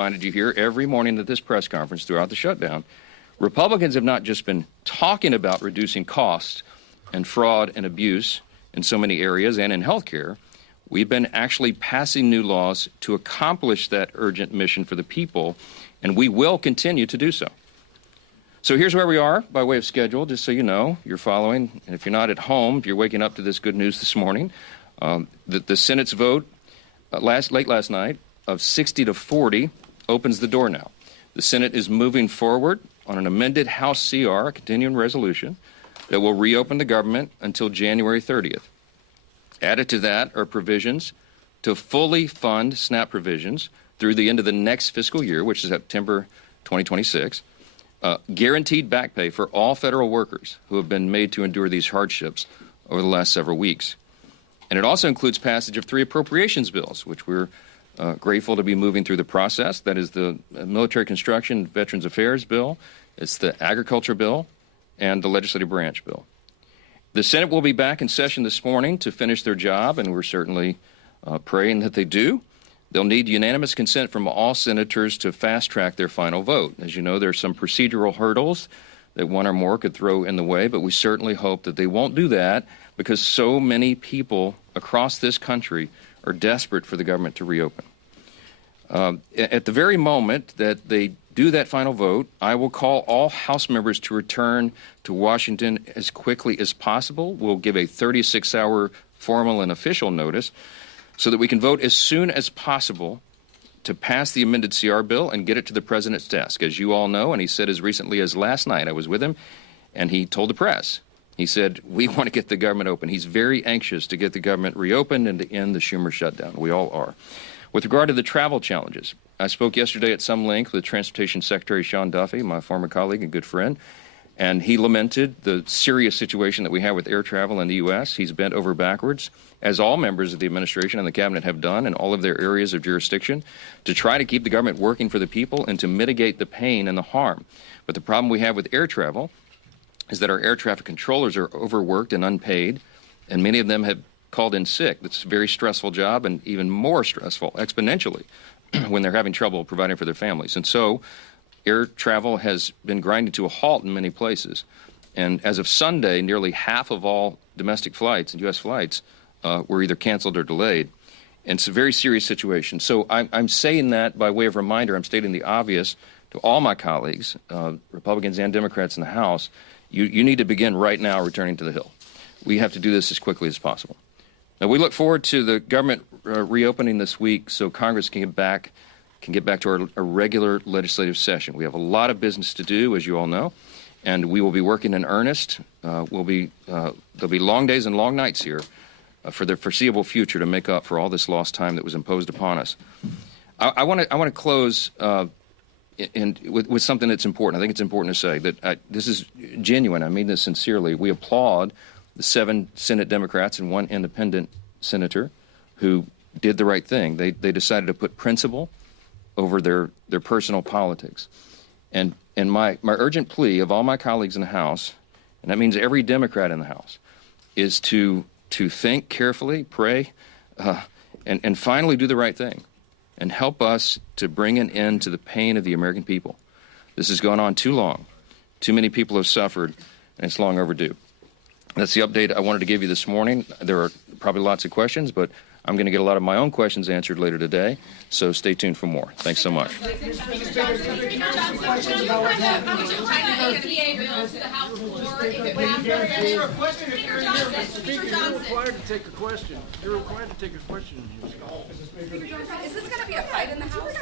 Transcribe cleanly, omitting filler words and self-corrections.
reminded you here every morning at this press conference throughout the shutdown, Republicans have not just been talking about reducing costs and fraud and abuse in so many areas and in health care. We've been actually passing new laws to accomplish that urgent mission for the people, and we will continue to do so. So here's where we are by way of schedule, just so you know, you're following. And if you're not at home, if you're waking up to this good news this morning, the Senate's vote late last night of 60 to 40 opens the door now. The Senate is moving forward on an amended House CR, a continuing resolution, that will reopen the government until January 30th. Added to that are provisions to fully fund SNAP provisions through the end of the next fiscal year, which is September 2026, guaranteed back pay for all federal workers who have been made to endure these hardships over the last several weeks. And it also includes passage of 3 appropriations bills, which we're grateful to be moving through the process. That is the Military Construction Veterans Affairs bill, it's the Agriculture bill, and the Legislative Branch bill. The Senate will be back in session this morning to finish their job, and we're certainly praying that they do. They'll need unanimous consent from all senators to fast-track their final vote. As you know, there are some procedural hurdles that one or more could throw in the way, but we certainly hope that they won't do that because so many people across this country are desperate for the government to reopen. At the very moment that they do that final vote, I will call all House members to return to Washington as quickly as possible. We'll give a 36-hour formal and official notice so that we can vote as soon as possible to pass the amended CR bill and get it to the president's desk. As you all know, and he said as recently as last night, I was with him, and he told the press, he said, we want to get the government open. He's very anxious to get the government reopened and to end the Schumer shutdown. We all are. With regard to the travel challenges, I spoke yesterday at some length with Transportation Secretary Sean Duffy, my former colleague and good friend, and he lamented the serious situation that we have with air travel in the U.S. He's bent over backwards, as all members of the administration and the cabinet have done in all of their areas of jurisdiction, to try to keep the government working for the people and to mitigate the pain and the harm. But the problem we have with air travel is that our air traffic controllers are overworked and unpaid, and many of them have called in sick. That's a very stressful job, and even more stressful exponentially when they're having trouble providing for their families. And so air travel has been grinding to a halt in many places. And as of Sunday, nearly half of all domestic flights and U.S. flights were either canceled or delayed. And it's a very serious situation. So I'm saying that by way of reminder. I'm stating the obvious to all my colleagues, Republicans and Democrats in the House. You need to begin right now returning to the Hill. We have to do this as quickly as possible. Now, we look forward to the government reopening this week so Congress can get back to our regular legislative session. We have a lot of business to do, as you all know, and we will be working in earnest. There'll be long days and long nights here for the foreseeable future to make up for all this lost time that was imposed upon us. I want to close with something that's important. I think it's important to say that this is genuine. I mean this sincerely. We applaud the 7 Senate Democrats and 1 independent senator who did the right thing. They decided to put principle over their personal politics. And my urgent plea of all my colleagues in the House, and that means every Democrat in the House, is to think carefully, pray, and finally do the right thing and help us to bring an end to the pain of the American people. This has gone on too long. Too many people have suffered, and it's long overdue. That's the update I wanted to give you this morning. There are probably lots of questions, but I'm going to get a lot of my own questions answered later today, so stay tuned for more. Thanks so much. You're required to take a question. You're required to take a question. Is this going to be a fight in the House?